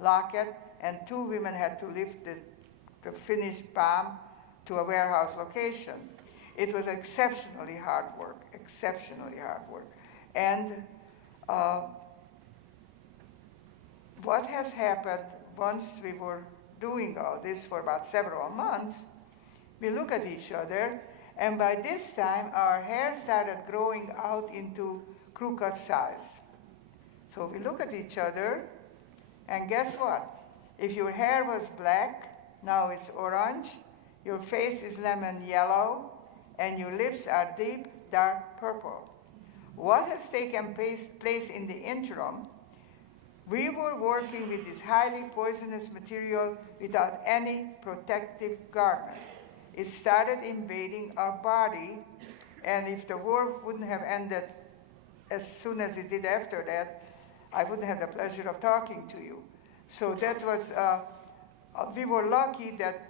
locket, and 2 women had to lift the finished bomb to a warehouse location. It was exceptionally hard work, exceptionally hard work. And what has happened once we were doing all this for about several months, we look at each other, and by this time our hair started growing out into crew cut size. So we look at each other, and guess what? If your hair was black, now it's orange, your face is lemon yellow, and your lips are deep dark purple. What has taken place in the interim? We were working with this highly poisonous material without any protective garment. It started invading our body, and if the war wouldn't have ended as soon as it did after that, I wouldn't have the pleasure of talking to you. So that was, we were lucky that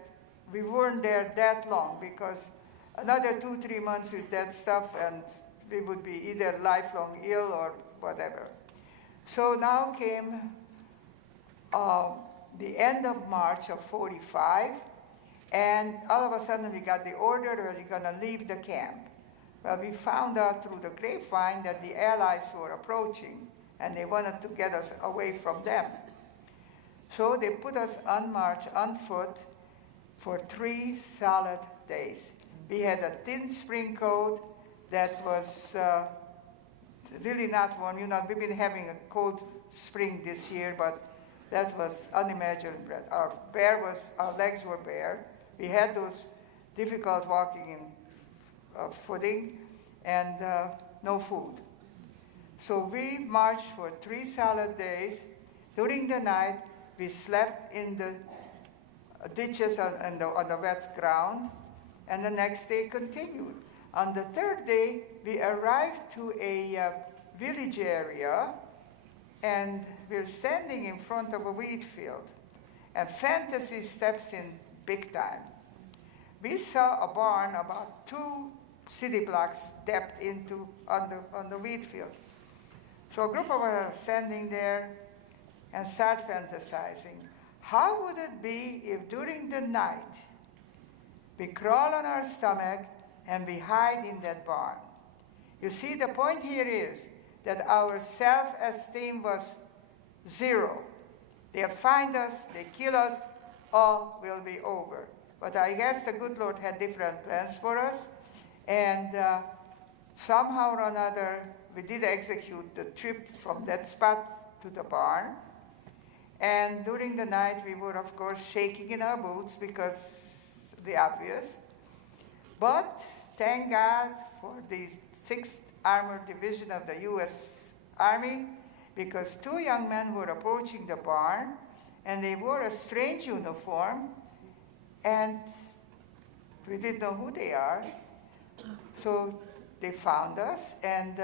we weren't there that long, because another 2-3 months with that stuff and we would be either lifelong ill or whatever. So now came the end of March of 45, and all of a sudden we got the order that we're going to leave the camp. Well, we found out through the grapevine that the Allies were approaching, and they wanted to get us away from them. So they put us on march on foot for 3 solid days. We had a thin spring coat that was really not warm. You know, we've been having a cold spring this year, but that was unimaginable. Our legs were bare. We had those difficult walking in footing, and no food. So we marched for 3 solid days. During the night, we slept in the ditches on the wet ground, and the next day continued. On the 3rd day, we arrived to a village area, and we're standing in front of a wheat field, and fantasy steps in big time. We saw a barn about 2 city blocks depth into on the wheat field. So a group of us are standing there and start fantasizing. How would it be if during the night we crawl on our stomach and we hide in that barn? You see, the point here is that our self-esteem was 0. They find us, they kill us, all will be over. But I guess the good Lord had different plans for us, and somehow or another we did execute the trip from that spot to the barn. And during the night we were, of course, shaking in our boots because the obvious. But thank God for the 6th Armored Division of the U.S. Army, because 2 young men were approaching the barn, and they wore a strange uniform, and we didn't know who they are. So they found us, and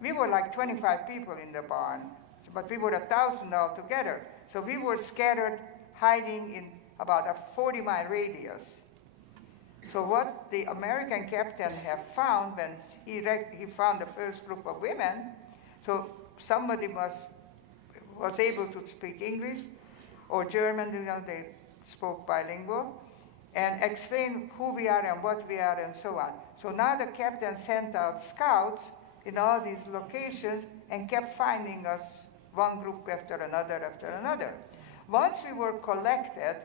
we were like 25 people in the barn, but we were 1,000 altogether. So we were scattered, hiding in about a 40-mile radius. So what the American captain had found when he found the first group of women, so somebody was able to speak English or German, you know, they spoke bilingual, and explain who we are and what we are and so on. So now the captain sent out scouts in all these locations and kept finding us, one group after another after another. Once we were collected,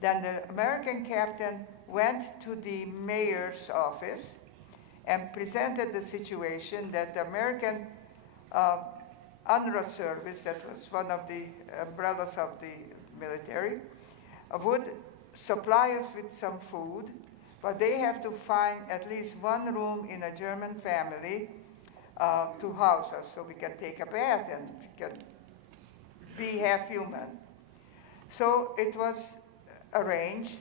then the American captain went to the mayor's office and presented the situation that the American UNRWA service, that was one of the umbrellas of the military, would supply us with some food, but they have to find at least 1 room in a German family to house us so we can take a bath and we can be half human. So it was arranged,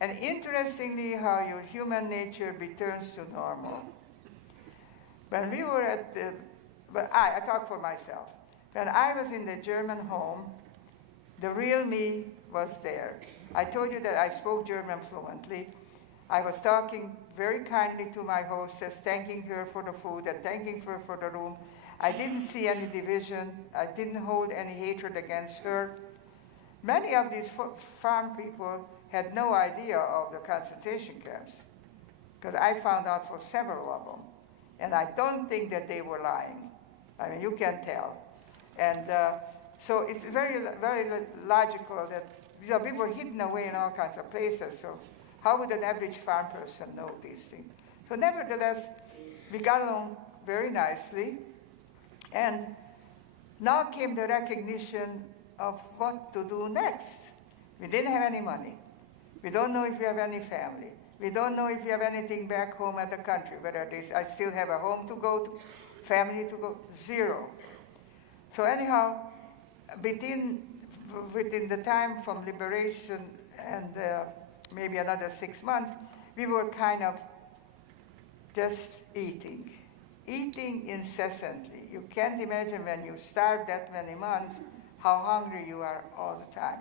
and interestingly how your human nature returns to normal. When we were at the, well, I talk for myself. When I was in the German home, the real me was there. I told you that I spoke German fluently. I was talking very kindly to my hostess, thanking her for the food and thanking her for the room. I didn't see any division. I didn't hold any hatred against her. many of these farm people had no idea of the concentration camps, because I found out for several of them. And I don't think that they were lying. I mean, you can tell. And so it's very, very logical that we were hidden away in all kinds of places. So how would an average farm person know these things? So nevertheless, we got along very nicely. And now came the recognition of what to do next. We didn't have any money. We don't know if we have any family. We don't know if we have anything back home at the country, whether I still have a home to go to, family to go, zero. So anyhow, within the time from liberation and maybe another 6 months, we were kind of just eating incessantly. You can't imagine when you starve that many months how hungry you are all the time.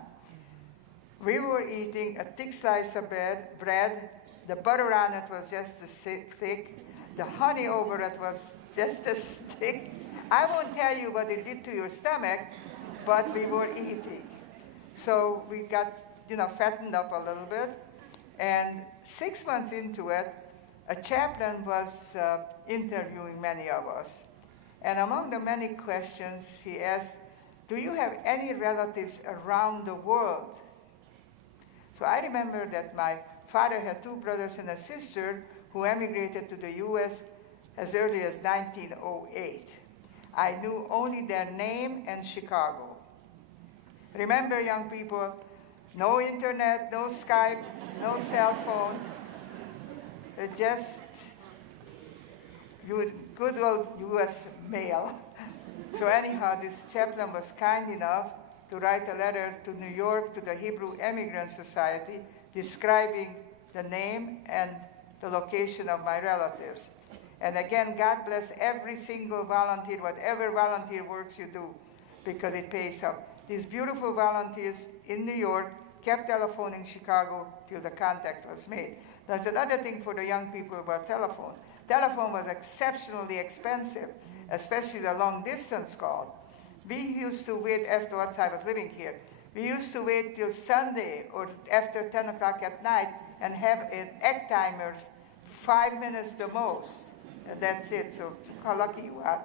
We were eating a thick slice of bread. The butter on it was just as thick. The honey over it was just as thick. I won't tell you what it did to your stomach, but we were eating. So we got, fattened up a little bit. And 6 months into it, a chaplain was interviewing many of us. And among the many questions he asked, do you have any relatives around the world? So I remember that my father had 2 brothers and a sister who emigrated to the US as early as 1908. I knew only their name and Chicago. Remember, young people, no internet, no Skype, no cell phone. Just good old US mail. So anyhow, this chaplain was kind enough to write a letter to New York to the Hebrew Immigrant Society describing the name and the location of my relatives. And again, God bless every single volunteer, whatever volunteer works you do, because it pays off. These beautiful volunteers in New York kept telephoning Chicago till the contact was made. That's another thing for the young people about telephone. Telephone was exceptionally expensive, especially the long-distance call. We used to wait, afterwards I was living here, we used to wait till Sunday or after 10 o'clock at night and have an egg timer, 5 minutes the most. And that's it, so how lucky you are.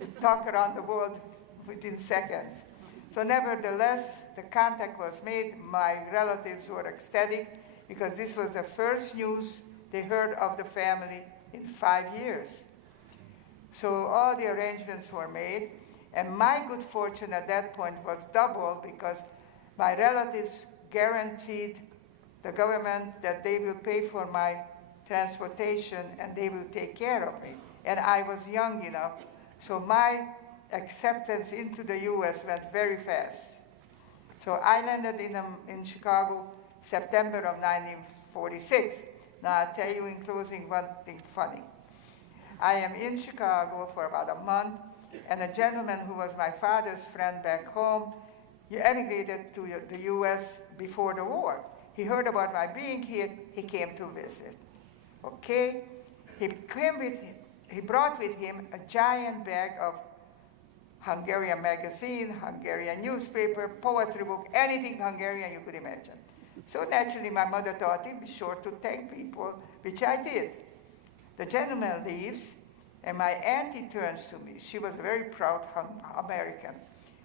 You talk around the world within seconds. So nevertheless, the contact was made. My relatives were ecstatic because this was the first news they heard of the family in 5 years. So all the arrangements were made, and my good fortune at that point was double because my relatives guaranteed the government that they will pay for my transportation and they will take care of me. And I was young enough, so my acceptance into the US went very fast. So I landed in Chicago, September of 1946. Now I'll tell you in closing one thing funny. I am in Chicago for about a month, and a gentleman who was my father's friend back home, he emigrated to the US before the war. He heard about my being here, he came to visit. Okay? He brought with him a giant bag of Hungarian magazine, Hungarian newspaper, poetry book, anything Hungarian you could imagine. So naturally, my mother thought he'd be sure to thank people, which I did. The gentleman leaves, and my auntie turns to me. She was a very proud American.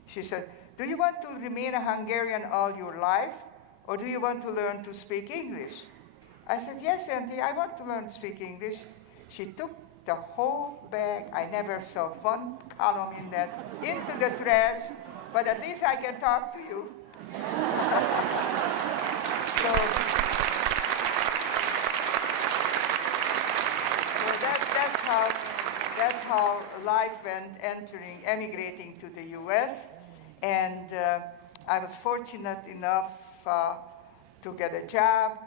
She said, do you want to remain a Hungarian all your life, or do you want to learn to speak English? I said, yes, auntie, I want to learn to speak English. She took the whole bag, I never saw one column in that, into the trash, but at least I can talk to you. That's how life went, emigrating to the US. And I was fortunate enough to get a job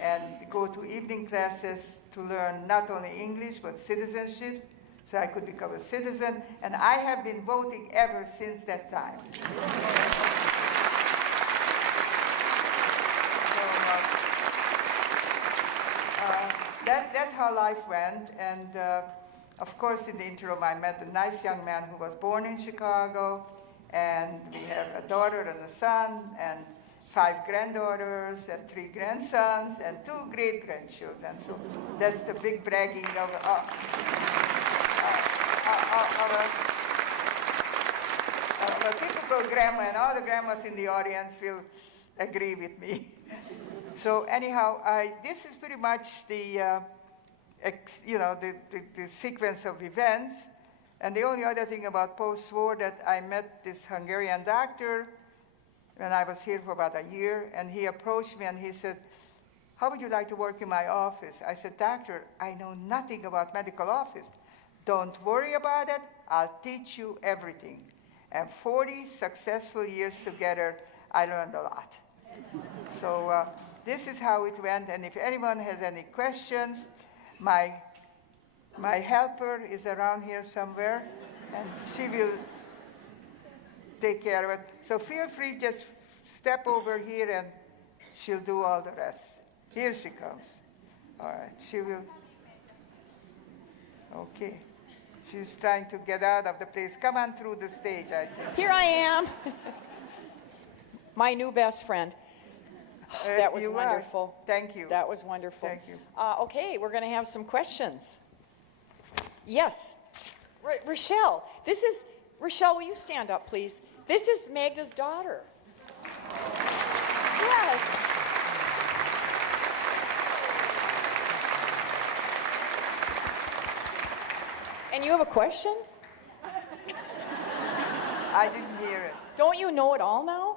and go to evening classes to learn not only English, but citizenship, so I could become a citizen. And I have been voting ever since that time. That's how life went. And of course, in the interim, I met a nice young man who was born in Chicago, And we have a daughter and a son, and 5 granddaughters, and 3 grandsons, and 2 great-grandchildren. So that's the big bragging of a typical grandma, and all the grandmas in the audience will agree with me. So anyhow, this is pretty much the sequence of events. And the only other thing about post-war that I met this Hungarian doctor when I was here for about a year, and he approached me and he said, "How would you like to work in my office?" I said, "Doctor, I know nothing about medical office. Don't worry about it. I'll teach you everything." And 40 successful years together, I learned a lot. So this is how it went. And if anyone has any questions, my helper is around here somewhere, and she will take care of it. So feel free, just step over here, and she'll do all the rest. Here she comes. All right, she will. Okay. She's trying to get out of the place. Come on through the stage, I think. Here I am. My new best friend. That was wonderful. Thank you. That was wonderful. Thank you. Okay, we're going to have some questions. Yes. Rochelle, Rochelle, will you stand up, please? This is Magda's daughter. Yes. And you have a question? I didn't hear it. Don't you know it all now?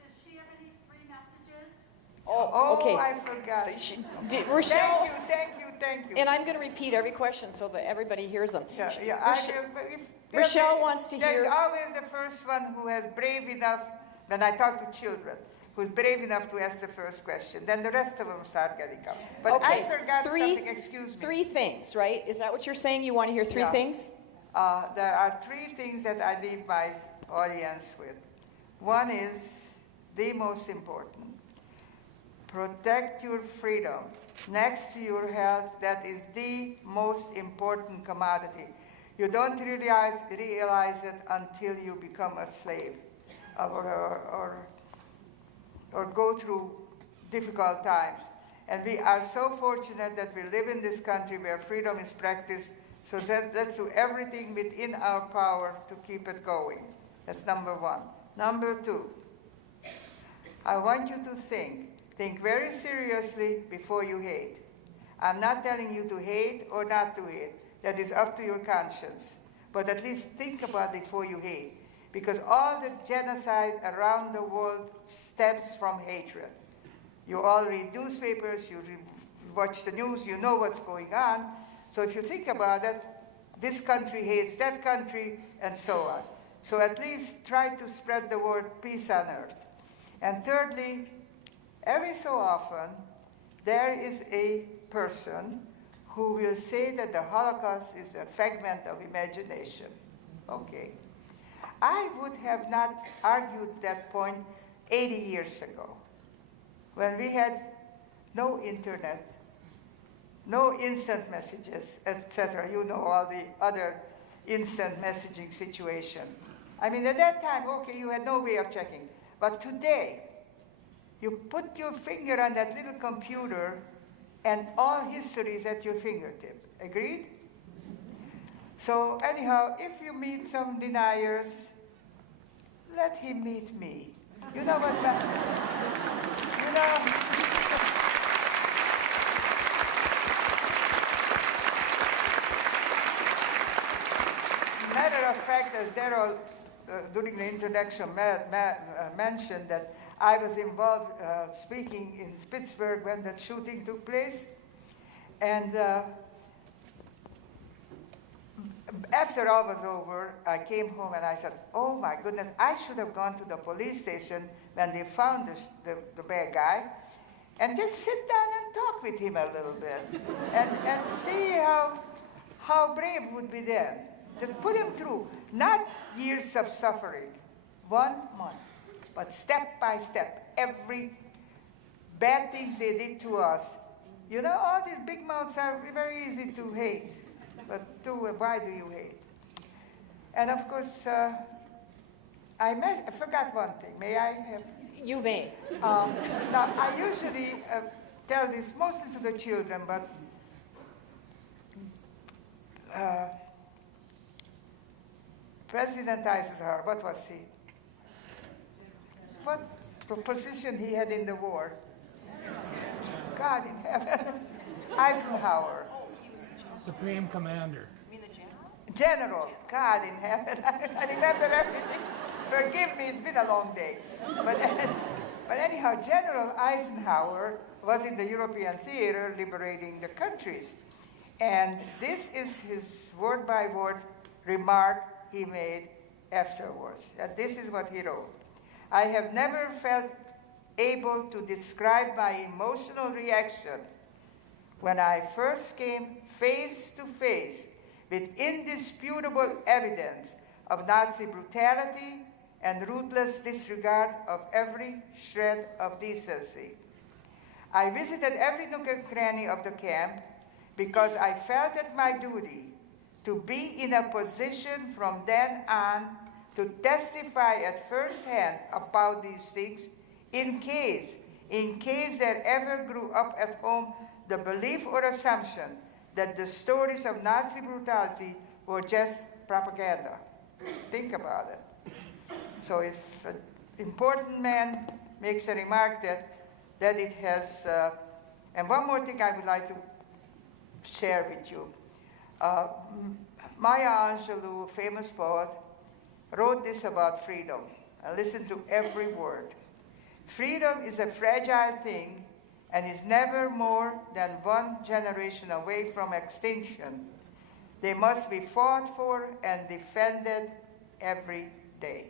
Does she have any free messages? Oh, okay. I forgot. Rochelle, Thank you. and I'm going to repeat every question so that everybody hears them. Yeah, Rochelle wants to hear. There's always the first one who has brave enough, when I talk to children, who's brave enough to ask the first question. Then the rest of them start getting up. But Okay, I forgot something, excuse me. 3 things, right? Is that what you're saying? You want to hear 3 Yeah. things? There are 3 things that I leave my audience with. One is the most important. Protect your freedom. Next to your health, that is the most important commodity. You don't realize it until you become a slave or go through difficult times. And we are so fortunate that we live in this country where freedom is practiced, so let's do everything within our power to keep it going. That's number 1. Number 2, I want you to think very seriously before you hate. I'm not telling you to hate or not to hate. That is up to your conscience. But at least think about it before you hate. Because all the genocide around the world stems from hatred. You all read newspapers, you watch the news, you know what's going on. So if you think about it, this country hates that country, and so on. So at least try to spread the word peace on earth. And thirdly, every so often, there is a person who will say that the Holocaust is a figment of imagination. Okay. I would have not argued that point 80 years ago, when we had no internet, no instant messages, etc. You know, all the other instant messaging situation. I mean, at that time, okay, you had no way of checking. But today, you put your finger on that little computer and all history is at your fingertip. Agreed? So anyhow, if you meet some deniers, let him meet me. You know what, you know, matter of fact, as Daryl during the introduction mentioned, that I was involved speaking in Pittsburgh when that shooting took place. And after all was over, I came home and I said, oh my goodness, I should have gone to the police station when they found the bad guy and just sit down and talk with him a little bit and see how brave would be then. Just put him through, not years of suffering, 1 month, but step by step, every bad things they did to us. You know, all these big mouths are very easy to hate, but why do you hate? And of course, I forgot one thing. May I have? You may. Now, I usually tell this mostly to the children, but President Eisenhower, what was he? What position he had in the war? God in heaven. Eisenhower. Supreme Commander. General, God in heaven. I remember everything. Forgive me, it's been a long day. But anyhow, General Eisenhower was in the European theater liberating the countries. And this is his word-by-word remark he made afterwards. And this is what he wrote. I have never felt able to describe my emotional reaction when I first came face to face with indisputable evidence of Nazi brutality and ruthless disregard of every shred of decency. I visited every nook and cranny of the camp because I felt it my duty to be in a position from then on to testify at first hand about these things in case there ever grew up at home the belief or assumption that the stories of Nazi brutality were just propaganda. Think about it. So if an important man makes a remark that it has, and one more thing I would like to share with you. Maya Angelou, famous poet, wrote this about freedom. I listened to every word. Freedom is a fragile thing and is never more than one generation away from extinction. They must be fought for and defended every day.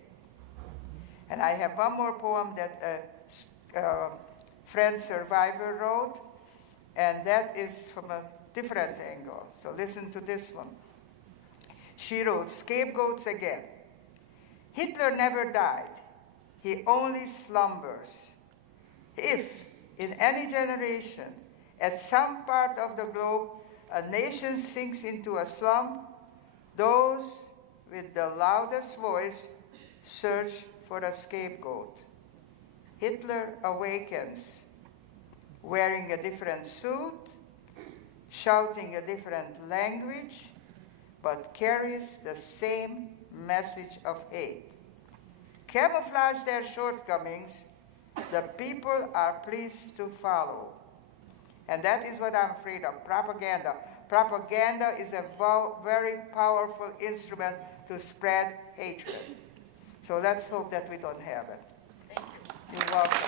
And I have one more poem that a French survivor wrote, and that is from a different angle. So listen to this one. She wrote, "Scapegoats again. Hitler never died. He only slumbers. If, in any generation, at some part of the globe, a nation sinks into a slump, those with the loudest voice search for a scapegoat. Hitler awakens, wearing a different suit, shouting a different language, but carries the same message of hate. Camouflage their shortcomings, the people are pleased to follow." And that is what I'm afraid of, propaganda. Propaganda is a very powerful instrument to spread hatred. So let's hope that we don't have it. Thank you. You're welcome.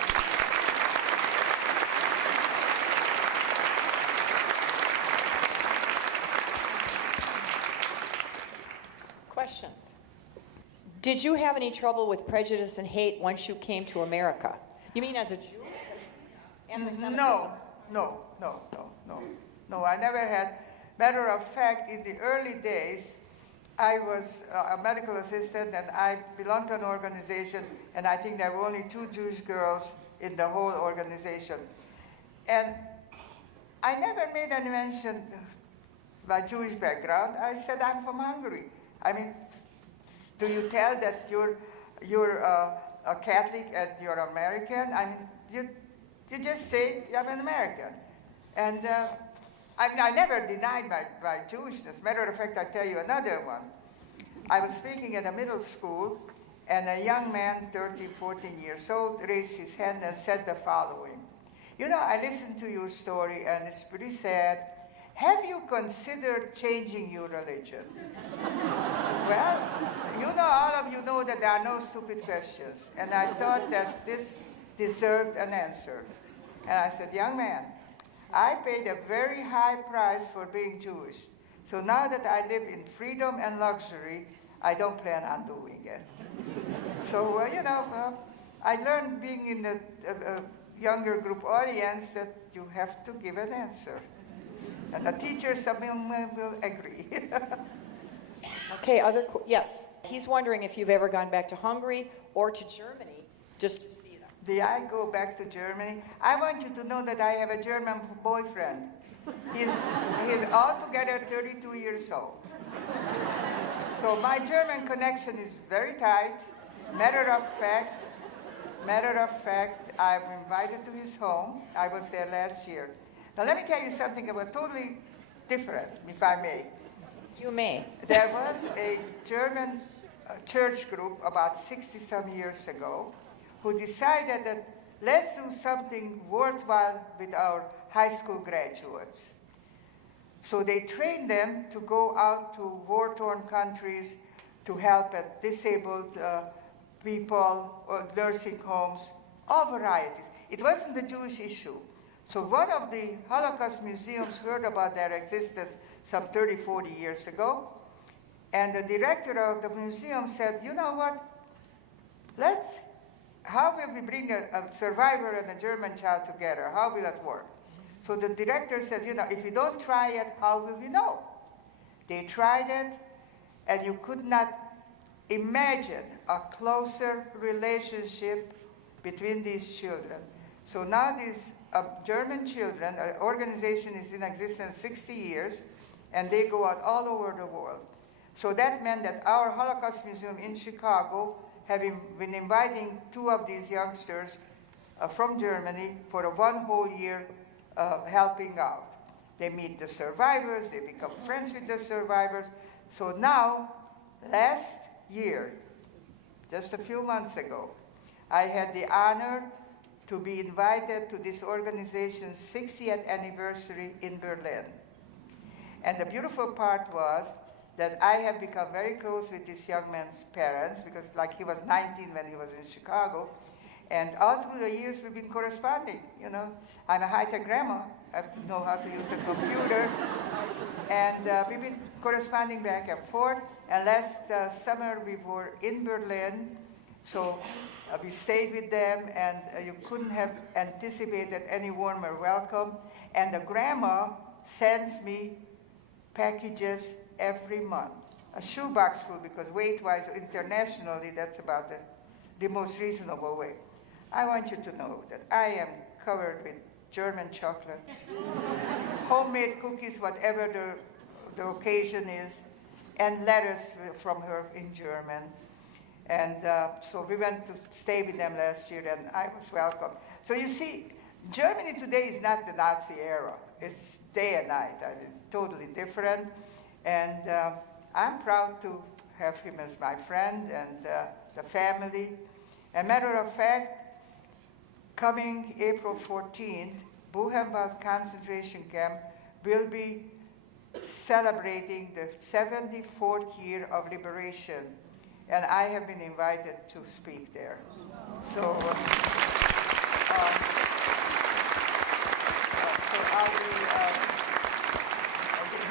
Questions? Did you have any trouble with prejudice and hate once you came to America? You mean as a Jew? Anti-Semitism? No, I never had. Matter of fact, in the early days, I was a medical assistant and I belonged to an organization, and I think there were only 2 Jewish girls in the whole organization. And I never made any mention of my Jewish background. I said, I'm from Hungary. I mean, do you tell that you're a Catholic and you're American? I mean, you just say I'm an American. And I never denied my Jewishness. Matter of fact, I'll tell you another one. I was speaking at a middle school, and a young man, 13, 14 years old, raised his hand and said the following. You know, I listened to your story, and it's pretty sad. Have you considered changing your religion? Well, all of you know that there are no stupid questions. And I thought that this deserved an answer. And I said, young man, I paid a very high price for being Jewish. So now that I live in freedom and luxury, I don't plan on doing it. So, I learned being in a younger group audience that you have to give an answer. And the teachers, some will agree. Okay, yes. He's wondering if you've ever gone back to Hungary or to Germany just to see them. Did I go back to Germany? I want you to know that I have a German boyfriend. He's altogether 32 years old. So my German connection is very tight. Matter of fact, I'm invited to his home. I was there last year. Now let me tell you something about totally different, if I may. You may. There was a German church group about 60-some years ago who decided that let's do something worthwhile with our high school graduates. So they trained them to go out to war-torn countries to help at disabled people or nursing homes, all varieties. It wasn't the Jewish issue. So one of the Holocaust museums heard about their existence some 30, 40 years ago, and the director of the museum said, you know what, how will we bring a survivor and a German child together? How will it work? So the director said, if you don't try it, how will we know? They tried it, and you could not imagine a closer relationship between these children. So now these German children, an organization is in existence 60 years, and they go out all over the world. So that meant that our Holocaust Museum in Chicago have been inviting 2 of these youngsters from Germany for a 1 whole year helping out. They meet the survivors, they become friends with the survivors. So now, last year, just a few months ago, I had the honor to be invited to this organization's 60th anniversary in Berlin. And the beautiful part was that I have become very close with this young man's parents, because like he was 19 when he was in Chicago, and all through the years we've been corresponding, I'm a high-tech grandma, I have to know how to use a computer, and we've been corresponding back and forth, and last summer we were in Berlin, so we stayed with them, and you couldn't have anticipated any warmer welcome, and the grandma sends me packages every month. A shoebox full, because weight-wise, internationally, that's about the most reasonable weight. I want you to know that I am covered with German chocolates, homemade cookies, whatever the occasion is, and letters from her in German. And so we went to stay with them last year, and I was welcome. So you see, Germany today is not the Nazi era. It's day and night. It's totally different. And I'm proud to have him as my friend and the family. As a matter of fact, coming April 14th, Buchenwald concentration camp will be celebrating the 74th year of liberation. And I have been invited to speak there. So,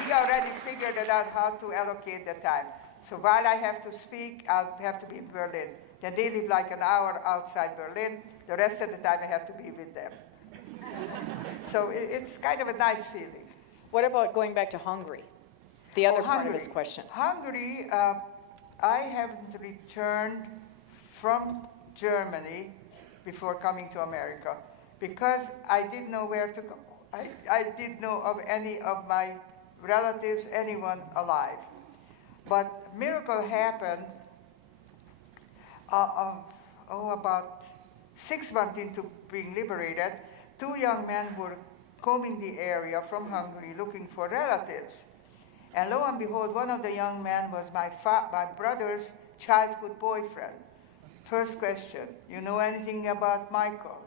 he already figured it out how to allocate the time. So while I have to speak, I'll have to be in Berlin. Then they live like an hour outside Berlin. The rest of the time I have to be with them. So it's kind of a nice feeling. What about going back to Hungary? The other part of Hungary. his question. Hungary, I haven't returned from Germany before coming to America because I didn't know where to go. I didn't know of any of my relatives, anyone alive. But miracle happened about 6 months into being liberated. 2 young men were combing the area from Hungary looking for relatives. And lo and behold, one of the young men was my brother's childhood boyfriend. First question, you know anything about Michael?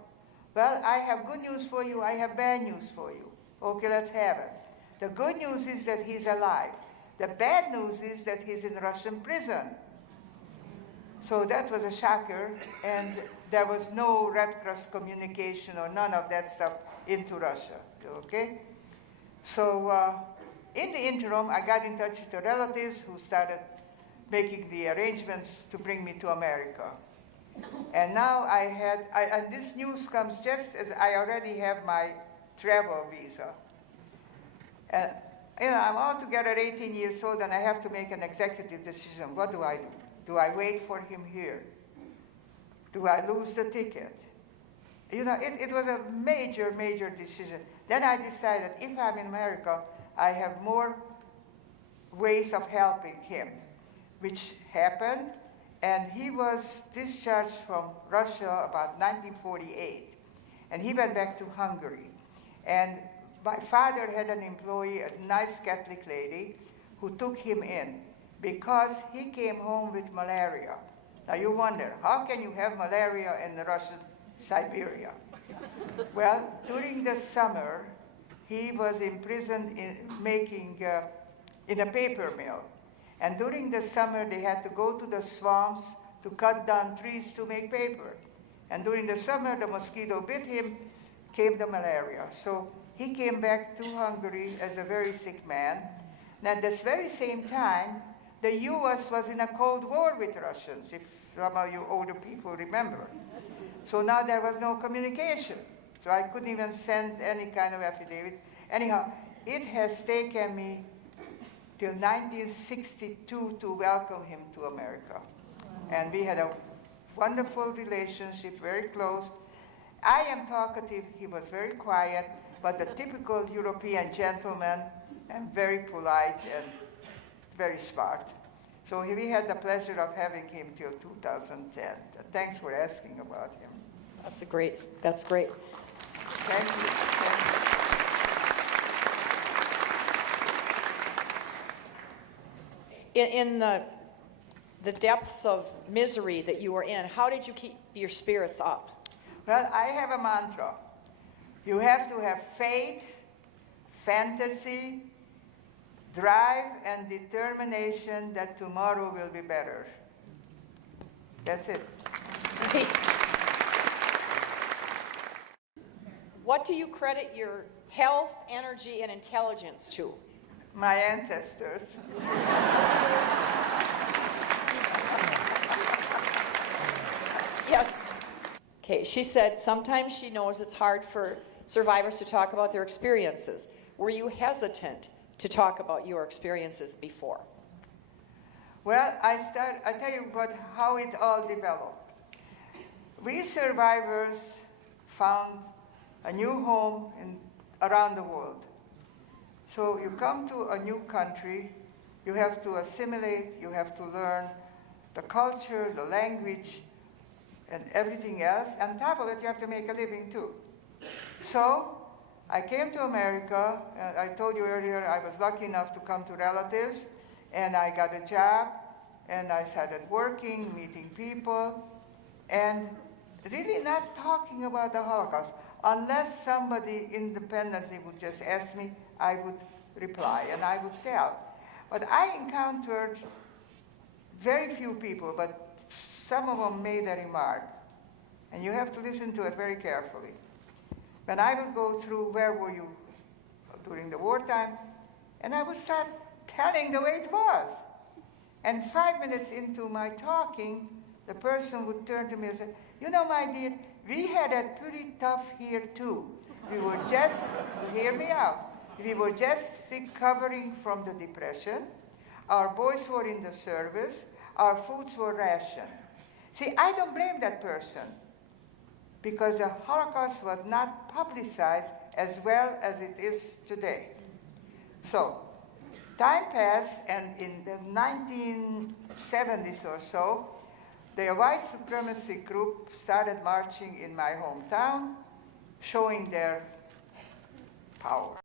Well, I have good news for you, I have bad news for you. Okay, let's have it. The good news is that he's alive. The bad news is that he's in Russian prison. So that was a shocker, and there was no Red Cross communication or none of that stuff into Russia, okay? So in the interim, I got in touch with the relatives who started making the arrangements to bring me to America. And now and this news comes just as I already have my travel visa. And I'm altogether 18 years old, and I have to make an executive decision. What do I do? Do I wait for him here? Do I lose the ticket? It was a major, major decision. Then I decided if I'm in America, I have more ways of helping him. which happened, and he was discharged from Russia about 1948, and he went back to Hungary. And my father had an employee, a nice Catholic lady, who took him in because he came home with malaria. Now you wonder, how can you have malaria in the Russian Siberia? Well, during the summer, he was imprisoned in a paper mill. And during the summer, they had to go to the swamps to cut down trees to make paper. And during the summer, the mosquito bit him, came the malaria. So he came back to Hungary as a very sick man. And at this very same time, the U.S. was in a Cold War with Russians, if some of you older people remember. So now there was no communication. So I couldn't even send any kind of affidavit. Anyhow, it has taken me till 1962 to welcome him to America. And we had a wonderful relationship, very close. I am talkative, he was very quiet, but the typical European gentleman, and very polite and very smart. So we had the pleasure of having him till 2010. Thanks for asking about him. That's great. Thank you. In the depths of misery that you were in, how did you keep your spirits up? Well, I have a mantra. You have to have faith, fantasy, drive, and determination that tomorrow will be better. That's it. What do you credit your health, energy, and intelligence to? My ancestors. Yes. Okay, she said sometimes she knows it's hard for survivors to talk about their experiences. Were you hesitant to talk about your experiences before? Well, I tell you how it all developed. We survivors found a new home around the world. So you come to a new country, you have to assimilate, you have to learn the culture, the language, and everything else. On top of it, you have to make a living too. So I came to America, and I told you earlier I was lucky enough to come to relatives, and I got a job, and I started working, meeting people, and really not talking about the Holocaust. Unless somebody independently would just ask me, I would reply, and I would tell. But I encountered very few people, but some of them made a remark, and you have to listen to it very carefully. When I would go through, where were you during the wartime, and I would start telling the way it was. And 5 minutes into my talking, the person would turn to me and say, you know, my dear, we had it pretty tough here too. We were just, hear me out, we were just recovering from the Depression. Our boys were in the service. Our foods were rationed. See, I don't blame that person because the Holocaust was not publicized as well as it is today. So, time passed, and in the 1970s or so, the white supremacy group started marching in my hometown, showing their power.